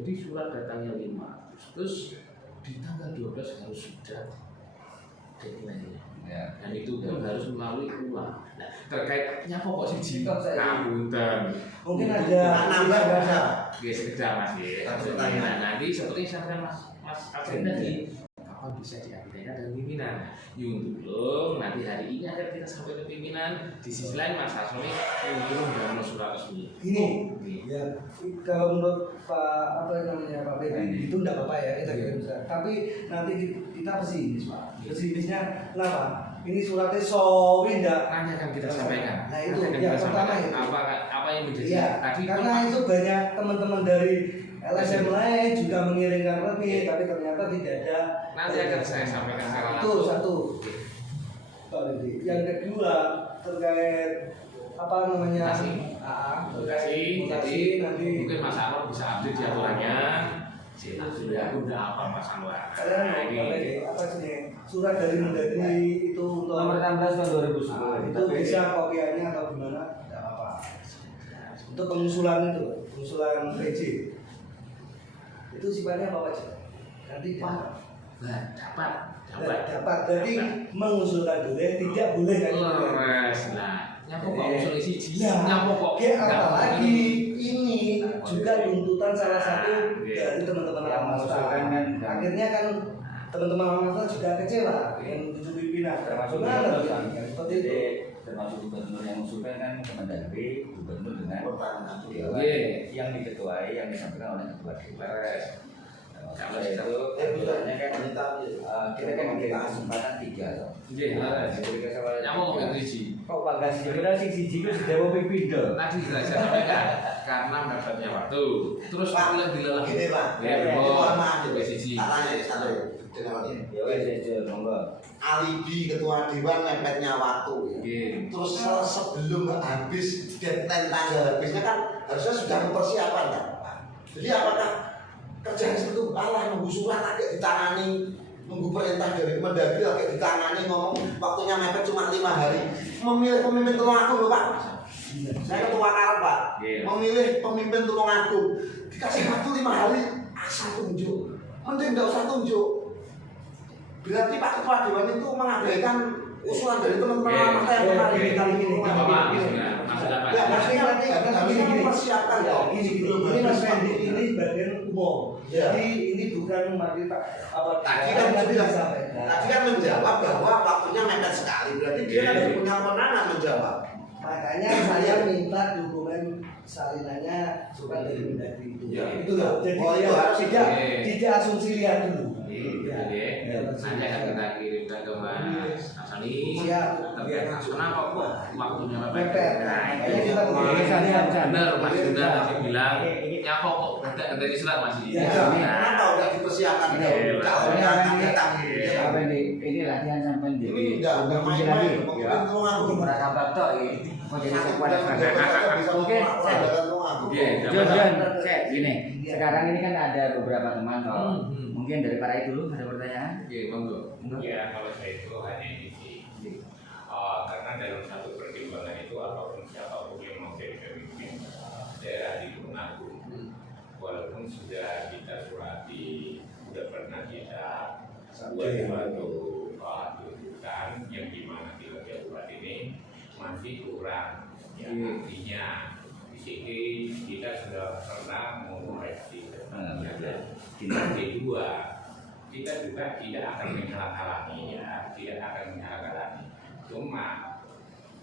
Jadi surat datangnya 5, terus di tanggal 12 harus sudah deadline-nya. Ya. Dan itu pun harus melalui ulang. Nah, terkaitnya pokok siji ngapunten. Mungkin ada nambah bahasa. Ya sekedar Mas ya. Nah, nanti seperti yang sampaikan Mas Alfred tadi, kapan bisa diagendakan dengan pimpinan? Yuk dulu, nanti hari ini akan kita sampai ke pimpinan. Di sisi lain Mas Hasmi belum dalam surat resmi. Ini, ya kalau menurut Pak Bedi itu tidak apa-apa ya kita bisa. Tapi nanti kita pesimis Pak. Pesimisnya kenapa? Ini suratnya sowi enggak? Nanti akan kita sampaikan. Nah itu yang pertama itu. Apa yang menjadi tadi? Karena itu banyak teman-teman dari LSM lain juga mengirimkan lebih, tapi ternyata tidak ada. Nanti akan saya sampaikan secara langsung. Itu satu. Yang kedua terkait apa namanya? Mutasi. Nanti mungkin Mas Anwar bisa update di aturannya. Sudah apa Mas Anwar? Apa sih? Surat dari Mendagri itu untuk nomor 16 tahun 2010. Itu bisa kopiannya atau gimana? Tidak apa-apa. Untuk pengusulan PJ. Itu sifatnya apa aja? Nanti dapat. Jadi mengusulkan boleh, tidak boleh kan? Nyapa kok usul siji. Nyapa kok? Apalagi ini juga tuntutan salah satu dari teman-teman Almasta. Akhirnya kan teman-teman Almasta juga kecewa dengan tujuh pimpinan. Termasuk seperti itu. Termasuk gubernur yang mengusulkan kan Kemendagri, gubernur dengan yang diketuai, yang disampaikan oleh ketua DPR. Kalau itu aturannya kan kita kan diberi kesempatan 3. Diberi kesempatan. Nyamuk siji. Kok bagasi kira siji itu sudah mau pindah. Tadi sudah saya sampaikan karena mepetnya waktu. Terus dilelah. Gini Pak. Ya, siji. Tanya satu. Ya wes monggo. Alibi ketua dewan mepetnya waktu. Terus sebelum habis deadline tanggal habisnya kan harusnya sudah mempersiapkan kan. Jadi apakah kerjaan itu nunggu surat agak ditangani, nunggu perintah dari Kemendagri agak ditangani, ngomong waktunya mepet cuma 5 hari. Memilih pemimpin Tulungagung loh Pak. Saya ketua Karep Pak. Memilih pemimpin Tulungagung dikasih waktu 5 hari, asal tunjuk. Mending nggak usah tunjuk. Berarti Pak Ketua Dewan itu mengabaikan usulan dari teman-teman partai yang kemarin kita ini. Ya, maksudnya mempersiapkan ya. Ini Mas Fendi, ini bagian umum. Jadi ini bukan materi apa. Tadi kan menjawab bahwa waktunya mepet sekali. Berarti dia kan punya kewenangan menjawab. Makanya saya minta dokumen salinannya surat dari Mendagri itu. Itu loh. Jadi tidak asumsi lihat dulu. Nanti akan kita kirimkan ke Mas Hasani. Kenapa kok waktunya mepet? Benar Mas Yunda tadi bilang nyapa kok ganti surat masih. Kenapa udah dipersiapkan? Apa ini latihan sampai di ini enggak main-main. Mungkin kabar toh ini. Mungkin saya gini. Sekarang ini kan ada beberapa teman toh. Mungkin dari para itu dulu ada pertanyaan? Iya, monggo. Ya, kalau saya itu hanya isi. Karena dalam satu pertimbangan itu apapun siapapun yang mau jadi pemimpin daerah di Tulungagung, walaupun sudah kita surati, sudah pernah kita buat suatu tuntutan yang dimana tiga surat ini masih kurang. Ya, artinya di sini kita sudah pernah mengoreksi. Yang kedua, kita juga tidak akan menghalang-halangi ya, tidak akan menghalang-halangi. Cuma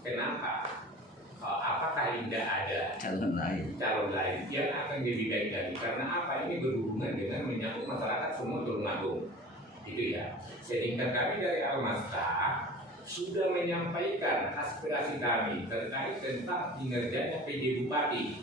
kenapa? Apakah tidak ada calon lain yang akan lebih baik lagi? Karena apa? Ini berhubungan dengan menyangkut masyarakat semua Tulungagung, itu ya. Sehingga kami dari Almasta sudah menyampaikan aspirasi kami terkait tentang kinerjanya PJ Bupati.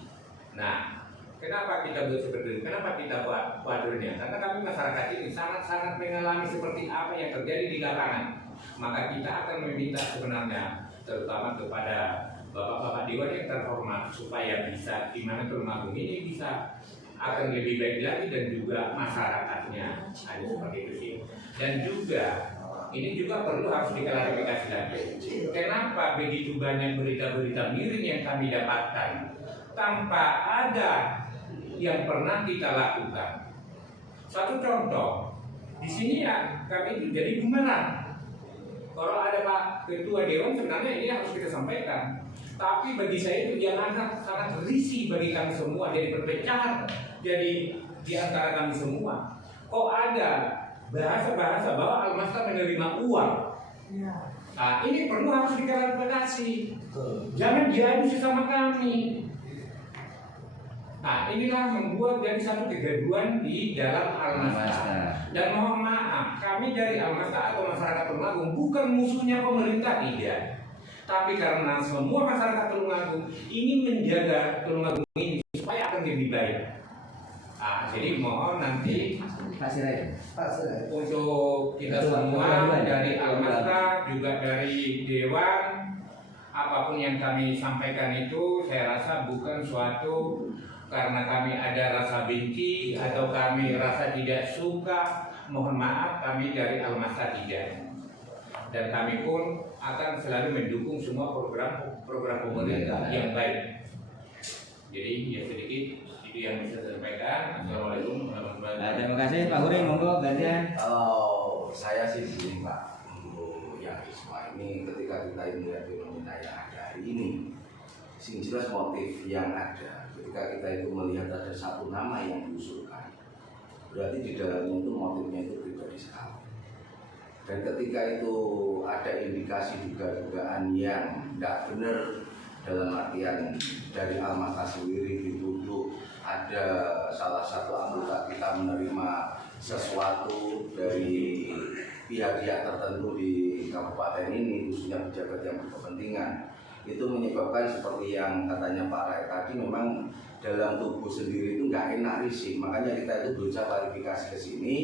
Nah, kenapa kita buat seperti itu? Kenapa kita buat wadurnya? Karena kami masyarakat ini sangat-sangat mengalami seperti apa yang terjadi di lapangan. Maka kita akan meminta sebenarnya, terutama kepada bapak-bapak dewan yang terhormat, supaya bisa di mana Tulungagung ini bisa akan lebih baik lagi dan juga masyarakatnya ada seperti itu sih. Dan juga ini juga perlu harus diklarifikasi lagi. Kenapa begitu banyak berita-berita miring yang kami dapatkan tanpa ada yang pernah kita lakukan. Satu contoh, di sini ya kami itu jadi bumerang. Kalau ada Pak Ketua Dewan sebenarnya ini harus kita sampaikan. Tapi bagi saya itu yang sangat risih bagi kami semua, jadi perpecahan jadi di antara kami semua. Kok ada bahasa-bahasa bahwa Al-Maslah menerima uang? Nah, ini perlu harus diklarifikasi. Jangan diadu sesama kami. Nah, inilah membuat jadi satu kegaduhan di dalam Al-Maslah. Dan mohon maaf, kami dari Al-Maslah atau masyarakat Tulungagung bukan musuhnya pemerintah, tidak. Tapi karena semua masyarakat Tulungagung ingin menjaga Tulungagung ini supaya akan lebih baik. Nah, jadi mohon nanti untuk kita semua dari Al-Maslah juga dari Dewan, apapun yang kami sampaikan itu saya rasa bukan suatu karena kami ada rasa benci atau kami rasa tidak suka. Mohon maaf, kami dari Al-Maslah tidak. Dan kami pun akan selalu mendukung semua program pemerintah yang baik. Jadi ya sedikit itu yang bisa saya sampaikan. Assalamualaikum warahmatullahi wabarakatuh. Terima kasih Pak Huri, monggo gantian. Kalau saya sih begini Pak, untuk yang semua ini ketika kita melihat fenomena yang ada hari ini, sing jelas motif yang ada. Ketika kita itu melihat ada satu nama yang diusulkan, berarti di dalamnya itu motifnya itu pribadi sekali. Dan ketika itu ada indikasi dugaan yang tidak benar, dalam artian dari Al-Maslah sendiri dituduh ada salah satu anggota kita menerima sesuatu dari pihak-pihak tertentu di kabupaten ini, khususnya pejabat yang berkepentingan, itu menyebabkan seperti yang katanya Pak Rai tadi, memang dalam tubuh sendiri itu nggak enak risih. Makanya kita itu berusaha klarifikasi ke sini.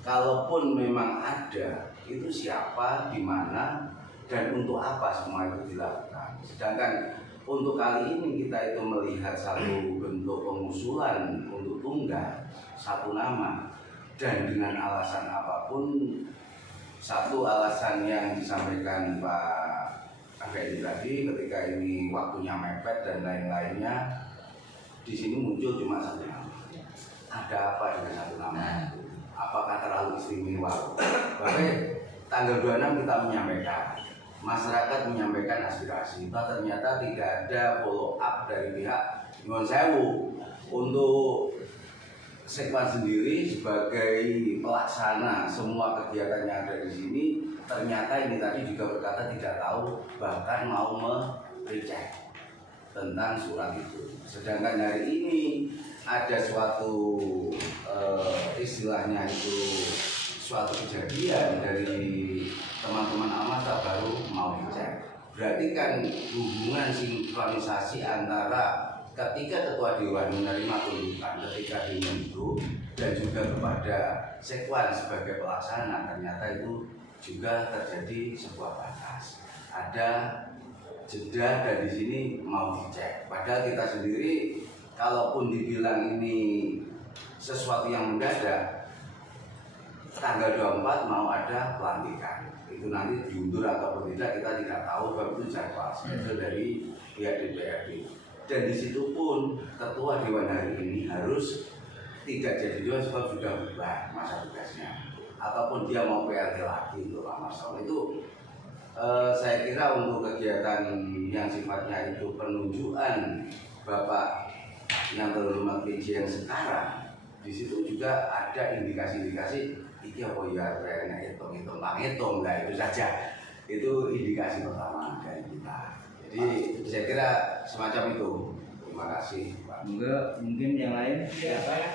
Kalaupun memang ada, itu siapa, di mana, dan untuk apa semua itu dilakukan. Sedangkan untuk kali ini kita itu melihat satu bentuk pengusulan untuk tunggal satu nama, dan dengan alasan apapun, satu alasan yang disampaikan Pak Agadi tadi, ketika ini waktunya mepet dan lain-lainnya, di sini muncul cuma satu nama. Ada apa dengan satu nama? Apakah terlalu istimewa? Bahkan tanggal 26 kita menyampaikan, masyarakat menyampaikan aspirasi, ternyata tidak ada follow up dari pihak Nyuwun Sewu. Untuk Sekwan sendiri sebagai pelaksana semua kegiatan yang ada di sini, ternyata ini tadi juga berkata tidak tahu, bahkan mau merecek tentang surat itu. Sedangkan hari ini ada suatu istilahnya itu suatu kejadian dari teman-teman Al-Maslah baru mau dicek. Berarti kan hubungan sinkronisasi antara ketika Ketua Dewan menerima tuntutan ketika dimendu dan juga kepada Sekwan sebagai pelaksana, ternyata itu juga terjadi sebuah batas. Ada jeda dan di sini mau dicek. Padahal kita sendiri kalaupun dibilang ini sesuatu yang mendadak, tanggal 24 mau ada pelantikan. Itu nanti diundur atau tidak kita tidak tahu, sebab itu jadwal schedule dari pihak DPRD. Dan di situ pun Ketua Dewan hari ini harus tidak jadi dewan sebab sudah bubar masa tugasnya, ataupun dia mau PRT lagi untuk Pak Masol. Itu saya kira untuk kegiatan yang sifatnya itu penunjukan Bapak yang terhormat PJ yang sekarang, di situ juga ada indikasi-indikasi iki apa ya kayak hitung-hitung, lah itu saja. Itu indikasi pertama dari kita. Jadi saya kira semacam itu. Terima kasih Pak. Mungkin yang lain? Ya saya.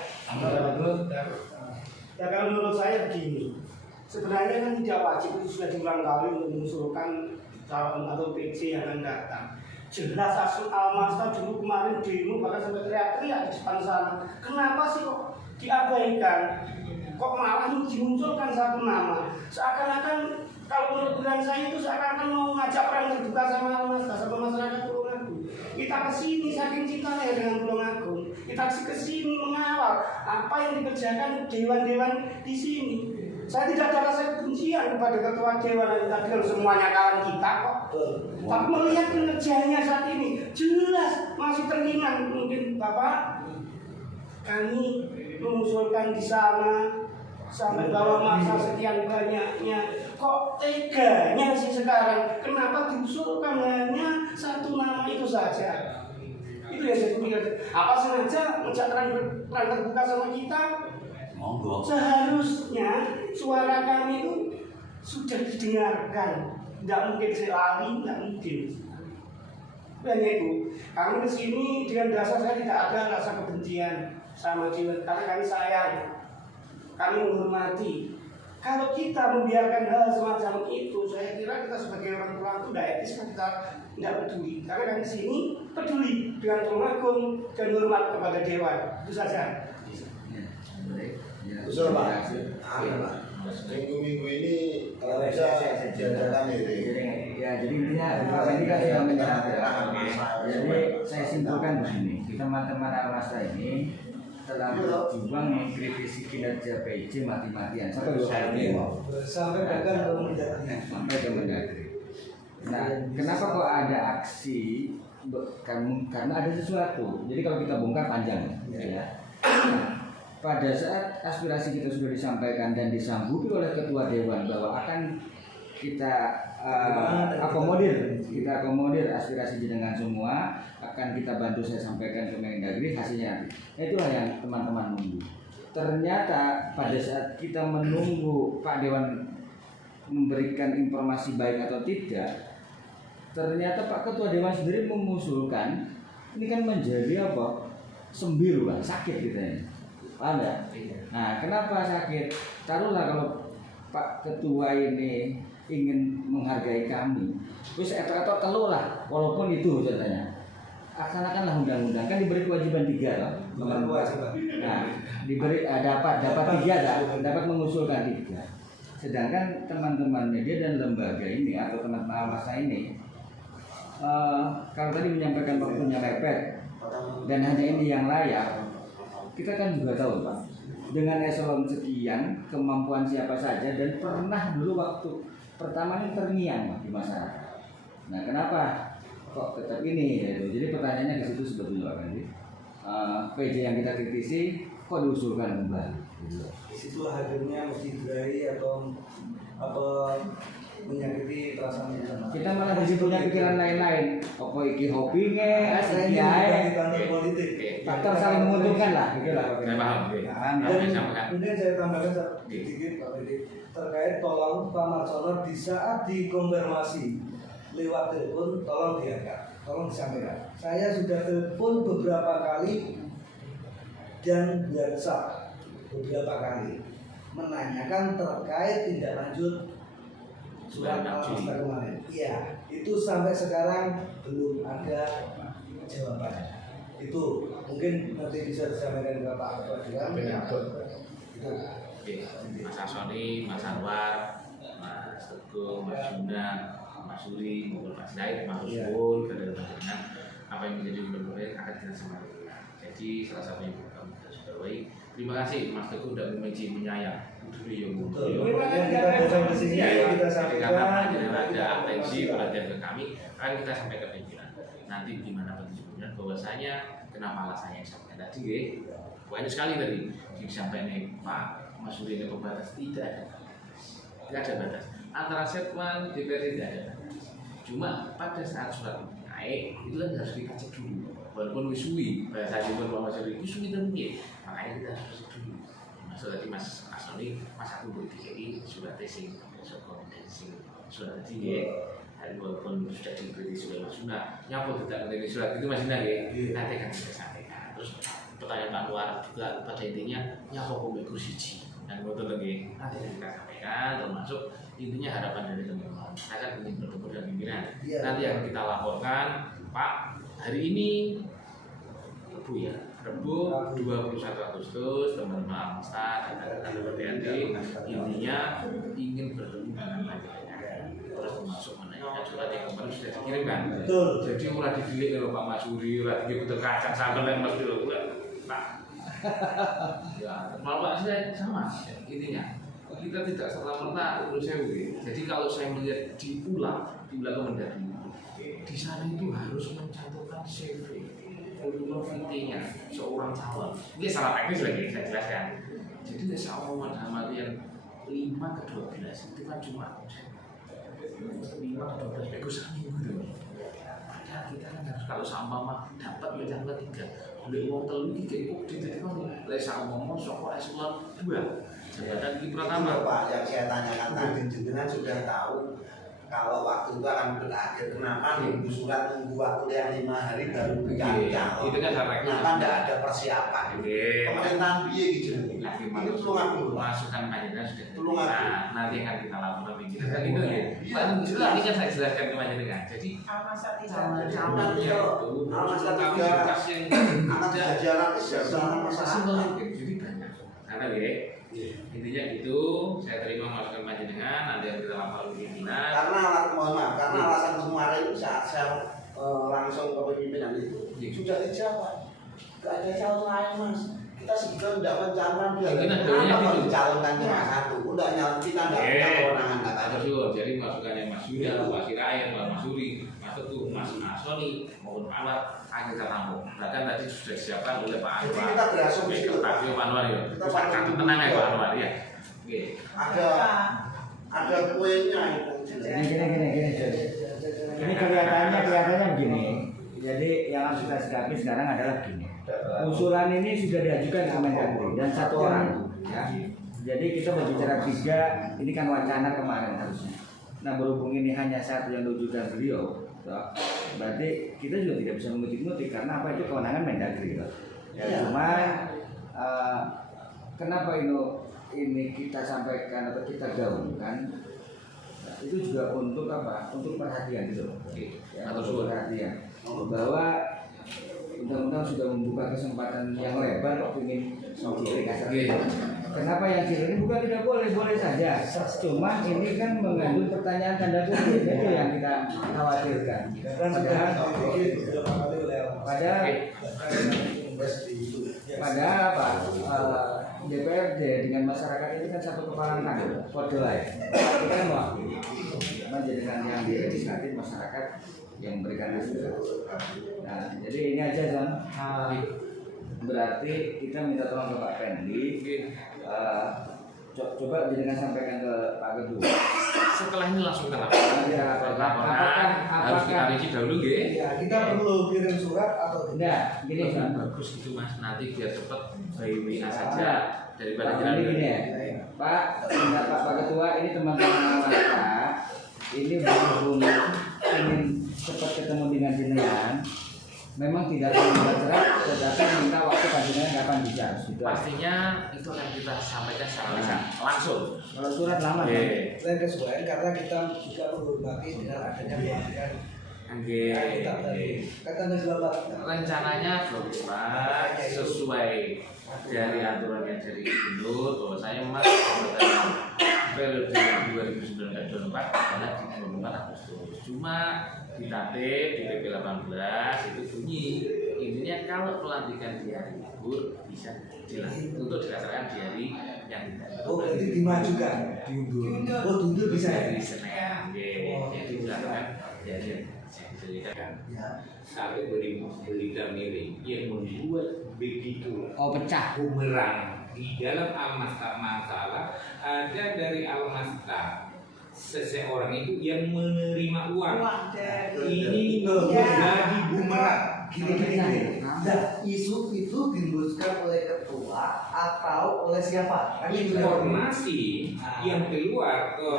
Ya kalau menurut saya begini, sebenarnya kan tidak wajib, itu sudah diulang kali untuk mengusulkan calon atau PJ yang akan datang. Jelas asal Al-Maslah dulu kemarin demo bahkan sampai teriak-teriak di depan sana. Kenapa sih kok diabaikan? Kok malah dimunculkan satu nama? Seakan-akan kalau menurut pikiran saya itu seakan-akan mau ngajak perang terbuka sama Al-Maslah, sama masyarakat Tulungagung. Kita kesini saking cintanya dengan Tulungagung. Kita kesini mengawal apa yang dikerjakan dewan-dewan di sini. Saya tidak ada rasa kebencian kepada ketua dewan yang tadi kalau semuanya kawan kita kok. Tapi melihat kinerjanya saat ini jelas masih teringat mungkin Bapak kami mengusulkan di sana sampai bawa masa sekian banyaknya, kok teganya sih sekarang? Kenapa diusulkan hanya satu nama itu saja? Itu yang saya pikir. Apa sengaja ngejak terang terbuka sama kita? Monggo. Seharusnya suara kami itu sudah didengarkan. Tidak mungkin saya lari, tidak mungkin. Hanya itu. Kami kesini dengan dasar saya tidak ada rasa kebencian sama dia, karena kami sayang, kami menghormati. Kalau kita membiarkan hal semacam itu, saya kira kita sebagai orang tua itu tidak etis, kita tidak peduli. Karena kami sini peduli dengan pengagum dan hormat kepada dewan. Itu saja. Usul Pak. Minggu-minggu ini kalau bisa diadakan ini. Ya, jadi intinya Bapak ini kan sudah menyerap ya. Jadi saya simpulkan begini, teman-teman Almasra ini telah berjuang mengkritisi kinerja PJ mati-matian sampai bahkan sampai ke Mendagri. Nah, kenapa kok ada aksi? Karena ada sesuatu. Jadi kalau kita bongkar panjang, ya. Pada saat aspirasi kita sudah disampaikan dan disambuti oleh Ketua Dewan bahwa akan kita akomodir aspirasi jenengan semua, akan kita bantu saya sampaikan ke Mendagri hasilnya. Itulah yang teman-teman nunggu. Ternyata pada saat kita menunggu Pak Dewan memberikan informasi baik atau tidak, ternyata Pak Ketua Dewan sendiri mengusulkan ini kan menjadi apa? Sembiru lah, sakit kita ini. Paham ya? Nah, kenapa sakit? Taruhlah kalau Pak Ketua ini ingin menghargai kami, terus atau keluh lah, walaupun itu contohnya. Laksanakanlah undang-undang, kan diberi kewajiban 3 lah. Nah, diberi dapat 3 dapat mengusulkan 3. Sedangkan teman-teman media dan lembaga ini atau teman-teman Almasra ini, kalau tadi menyampaikan waktunya mepet dan hanya ini yang layak. Kita kan juga tahu Pak, dengan eselon sekian, kemampuan siapa saja dan pernah dulu waktu pertama ini terngiang Pak, di masyarakat. Nah, kenapa kok tetap ini? Gitu. Jadi pertanyaannya di situ sebetulnya kan, PJ yang kita kritisi kok diusulkan kembali? Gitu. Di situ hadirnya mesti dirai atau apa menyakiti perasaan kita malah di punya pikiran lain-lain. Apa iki hobinya, aslinya, politik. faktor saling menguntungkan lah, gitu lah. Saya paham. Dan kemudian saya tambahkan sedikit Pak Bedi, terkait tolong Pak Marsono di saat dikonfirmasi lewat telepon, tolong diangkat, tolong disampaikan. Saya sudah telepon beberapa kali dan WhatsApp beberapa kali menanyakan terkait tindak lanjut surat Almasra kemarin. Iya, itu sampai sekarang belum ada jawabannya. Itu mungkin nanti bisa disampaikan ke Pak Ketua Dewan. Itu. Mas Asoni, Mas Anwar, Mas Teguh, Mas Yunda, Mas Suri, maupun Mas Zaid, Mas Usbul, dengan apa yang menjadi berbeda akan kita sampaikan. Jadi salah satu yang kami garis bawahi. Terima kasih Mas Teguh sudah memuji menyayang. Kita di sini kita sampaikan. Karena ada atensi perhatian ke kami, akan kita sampaikan ke pimpinan. Nanti gimana penjelasannya bahwasanya kenapa alasannya yang sampaikan tadi, banyak sekali tadi disampaikan Pak Mas Suri ini pembatas tidak ada batas. Antara Setwan DPR tidak ada batas. Cuma pada saat surat naik itu kan harus kita cek dulu. Walaupun wisui bahasa Jepun Pak Mas Suri wisui itu mungkin, makanya kita harus cek dulu. Maksud tadi Mas Asoni, Mas aku buat DKI surat testing, surat tadi hari walaupun sudah dikritisi oleh Mas Yuna, nyapa tidak menjadi surat itu Mas Yuna ya, nanti akan kita sampaikan. Terus pertanyaan Pak Anwar juga pada intinya nyapa kok kursi dan betul lagi nanti kita sampaikan, termasuk intinya harapan dari teman-teman. Saya kan ingin bertemu dengan pimpinan. Nanti yang kita laporkan, Pak hari ini Rebu 21 Agustus teman-teman Almasra dan DPRD intinya ingin bertemu dengan pimpinan. Terus termasuk menanyakan surat yang kemarin sudah dikirimkan. Betul. Jadi murah didelik kalau Pak Mas Suri, murah dikirim kacang sambil dan Mas Suri Pak. Ya, Bapak saya sama intinya. Kita tidak serta-merta urus sewu. Jadi kalau saya melihat diulang Kemendagri, di sana itu harus mencantumkan CV. kurikulum vitae-nya seorang calon. Ini salah teknis lagi saya jelaskan. Jadi seorang dalam artian 5 ke 12 itu kan cuma 5 ke 12 bego seminggu dong. Padahal kita kan harus kalau sama dapat pecah ketiga, udah uang telu iki kok dididik kan lek sama soko eselon 2. Jabatan di pertama Pak, yang saya tanyakan tadi jenengan sudah tahu kalau waktu itu akan berakhir, kenapa nunggu surat, nunggu waktu yang 5 hari baru mencari calon? Itu kan salah. Kenapa tidak ada persiapan? Pemerintahan biaya gitu. Ini tolong aku masukan panjenengan sudah. Tolong aku. Nanti akan kita lakukan begini. Kan itu ya. Paling jelas ini kan saya jelaskan ke panjenengan. Jadi calon-calonnya itu kapasitas yang anak jajaran simpel masalah. jadi banyak. Karena ya intinya gitu, saya terima masukan panjenengan, nanti yang kita lakukan pimpinan. Karena alasan kemarin saat saya langsung ke pimpinan itu sudah dijawab. Gak ada calon lain mas. Kita sebetulnya tidak mencalonkan dia. Kenapa dicalonkan cuma satu? Udah nyalon kita tidak punya kewenangan katanya. Betul. Jadi masukannya Mas Yuda, Pak Sirayan, Pak Mas Suri, Mas Teguh, Mas Soni maupun Pak Anwar akan kita tampung. Bahkan tadi sudah disiapkan oleh Pak Anwar. Jadi kita berasumsi itu. Pak Anwar ya. Tenang ya Pak Anwar ya. Oke. Ada kuenya itu. Gini. Ini kelihatannya begini. Jadi yang harus kita sikapi sekarang adalah begini. Usulan ini sudah diajukan ke Mendagri dan 1 orang. Ya. Jadi kita berbicara 3, ini kan wacana kemarin harusnya. Nah berhubung ini hanya 1 yang diajukan beliau, berarti kita juga tidak bisa mengutik-ngutik karena apa itu kewenangan Mendagri. Ya. Cuma kenapa ini kita sampaikan atau kita gaungkan? Itu juga untuk apa? Untuk perhatian gitu. Ya, untuk perhatian bahwa undang-undang sudah membuka kesempatan yang lebar kok ingin ciri kasarnya. Kenapa yang ciri ini bukan tidak boleh saja. Cuma ini kan mengandung pertanyaan tanda kutip itu yang kita khawatirkan. Padahal apa? DPRD dengan masyarakat ini kan satu kepala tangan, kode lain. Kita kan waktu menjadikan yang di legislatif masyarakat yang memberikan hasil. Nah, jadi ini aja John. Berarti kita minta tolong ke Pak Pendi. Coba jangan sampaikan ke Pak Gedung. Setelah ini langsung kita laporan. Harus kita review dahulu, nggih. Ya, kita perlu kirim surat atau tidak? Gini John. Bagus gitu Mas. Nanti biar cepat by WA saja daripada Pak, jalan. ini ya. Pak Ketua, ini teman-teman kita. Ini berhubung ingin cepat ketemu dengan jenengan. Memang tidak terlibat cerat, tetapi minta waktu panjenengan kapan bisa. Gitu. Pastinya itu akan kita sampaikan secara lisan langsung. Kalau surat lama kan? dan kesesuaian karena kita juga menghormati dengan adanya pelatihan. Kata Bapak. Rencananya Bapak sesuai dari aturan yang dari Gubernur bahwa saya Mas periode 2019-2024 adalah di 24 Agustus. Cuma di tatip di PP 18 itu bunyi intinya kalau pelantikan di hari libur bisa dilakukan untuk dilaksanakan di hari yang tidak. Oh berarti dimajukan, diundur. Oh diundur bisa ya? Di Senin. Jadi dilakukan di hari yang disediakan. Sampai berita miring yang membuat begitu pecah bumerang di dalam masalah ada dari Almastar seseorang itu yang menerima uang. Ini menjadi bumerang. Gini. Nah, isu itu dihembuskan oleh ketua atau oleh siapa? Kan itu Informasi yang keluar ke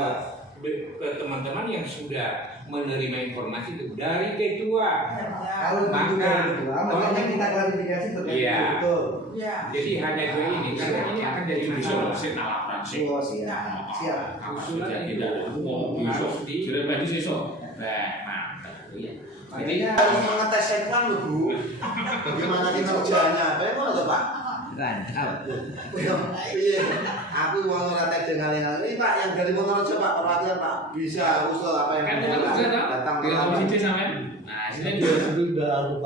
teman-teman yang sudah menerima informasi itu dari ketua. Kalau itu dari ketua, makanya kita klarifikasi terkait itu. Jadi hanya dua ini karena ini akan jadi masalah. Oh, siap. Sudah tidak mau besok di jadi besok. Nah, iya. Ini harus mengetes segmen loh Bu. Bagaimana kinerjanya? Bagaimana tuh Pak? Iya, aku mau ngetes dengan ini Pak yang dari Monorejo Pak perwakilan Pak bisa usul apa yang datang ke sini sampai. Nah, sini sudah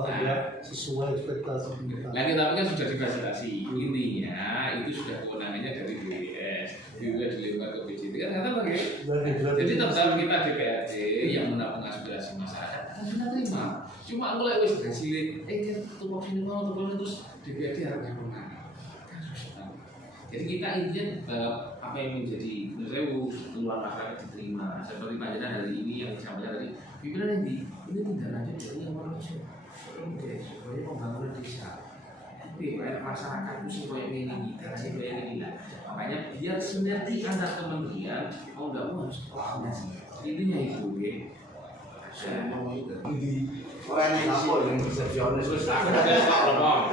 sesuai ekspektasi kita. Nah, kita kan sudah difasilitasi. Intinya itu sudah kewenangannya dari BWS, juga dilempar ke BJT. Kan kata lagi. Jadi tetap kita DPRD yang menampung aspirasi masyarakat akan kita terima. Cuma mulai wis hasilnya, kan tuh ini mau terus DPRD harus ngomong. Jadi kita intinya apa yang menjadi keluhan masyarakat diterima seperti panjenengan hari ini yang disampaikan tadi pimpinan ini tidak lanjut dari yang manusia sebagai pembangunan desa masyarakat itu supaya ini kita supaya ini makanya biar sinergi antar kementerian mau nggak mau harus koordinasi intinya itu ya saya mau itu orang yang kapol yang resepsionis ngomong